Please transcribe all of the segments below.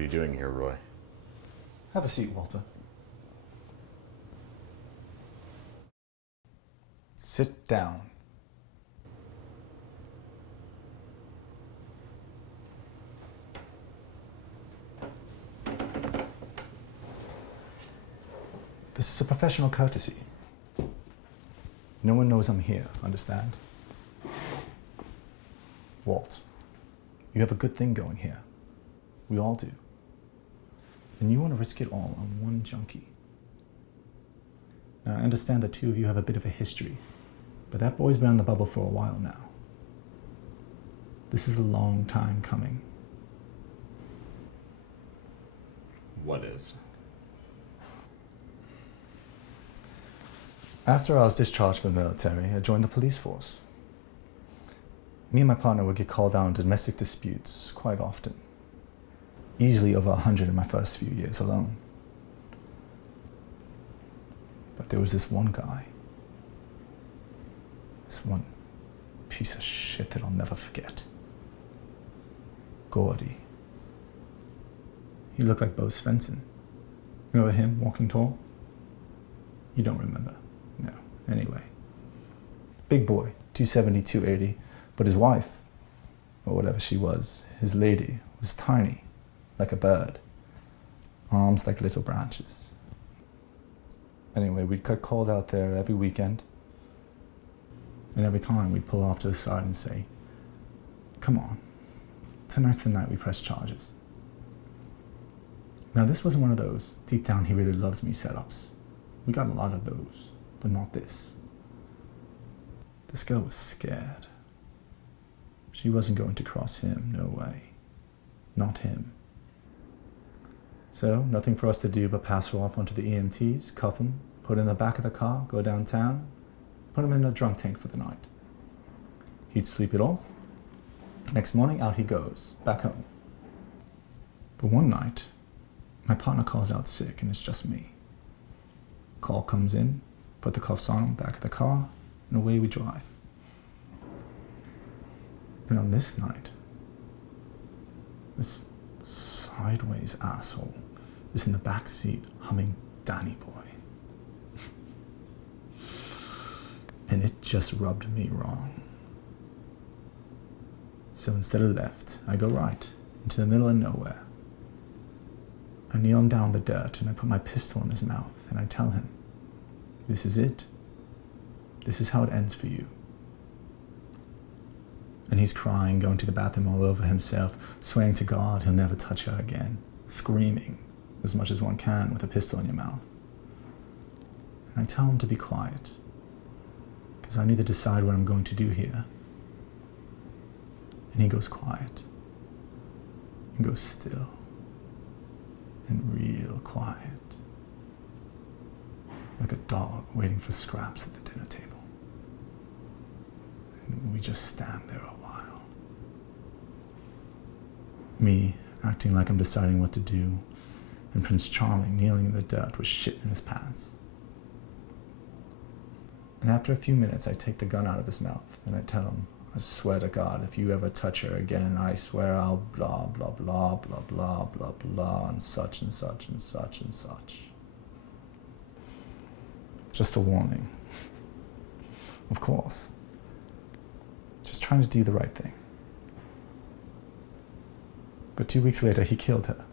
are you doing here, Roy? Have a seat, Walter. Sit down. This is a professional courtesy. No one knows I'm here, understand? Walt, you have a good thing going here. We all do. And you want to risk it all on one junkie. Now, I understand the two of you have a bit of a history, but that boy's been on the bubble for a while now. This is a long time coming. What is? After I was discharged from the military, I joined the police force. Me and my partner would get called out on domestic disputes quite often. Easily over 100 in my first few years alone. But there was this one guy. This one piece of shit that I'll never forget. Gordy. He looked like Bo Svensson. Remember him, walking tall? You don't remember. No. Anyway. Big boy, 270, 280. But his wife, or whatever she was, his lady, was tiny, like a bird. Arms like little branches. Anyway, we'd get called out there every weekend. And every time we'd pull off to the side and say, come on, tonight's the night we press charges. Now this wasn't one of those, deep down he really loves me setups. We got a lot of those, but not this. This girl was scared. She wasn't going to cross him, no way. Not him. So, nothing for us to do but pass her off onto the EMTs, cuff him, put her in the back of the car, go downtown, put him in a drunk tank for the night. He'd sleep it off. Next morning, out he goes, back home. But one night, my partner calls out sick and it's just me. Call comes in, put the cuffs on him, back of the car, and away we drive. And on this night, this sideways asshole is in the back seat humming Danny Boy. And it just rubbed me wrong. So instead of left, I go right, into the middle of nowhere. I kneel him down in the dirt and I put my pistol in his mouth and I tell him, this is it. This is how it ends for you. And he's crying, going to the bathroom all over himself, swearing to God he'll never touch her again, screaming as much as one can with a pistol in your mouth. And I tell him to be quiet, because I need to decide what I'm going to do here. And he goes quiet, and goes still, and real quiet, like a dog waiting for scraps at the dinner table. And we just stand there a while. Me acting like I'm deciding what to do, and Prince Charming kneeling in the dirt with shit in his pants. And after a few minutes, I take the gun out of his mouth and I tell him, I swear to God, if you ever touch her again, I swear I'll blah, blah, blah, blah, blah, blah, blah, and such and such and such and such. Just a warning. Of course. Just trying to do the right thing. But 2 weeks later, he killed her.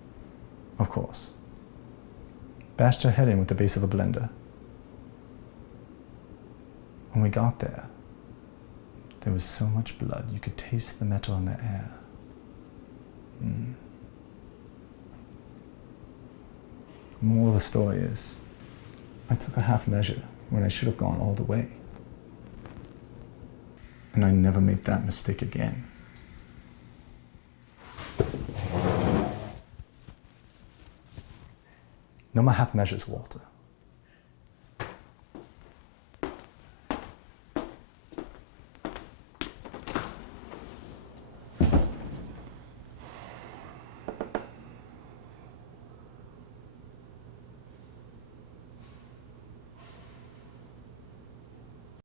Of course. Bashed her head in with the base of a blender. When we got there, there was so much blood, you could taste the metal in the air. The moral of the story is, I took a half measure when I should have gone all the way. And I never made that mistake again. No more half measures, Walter.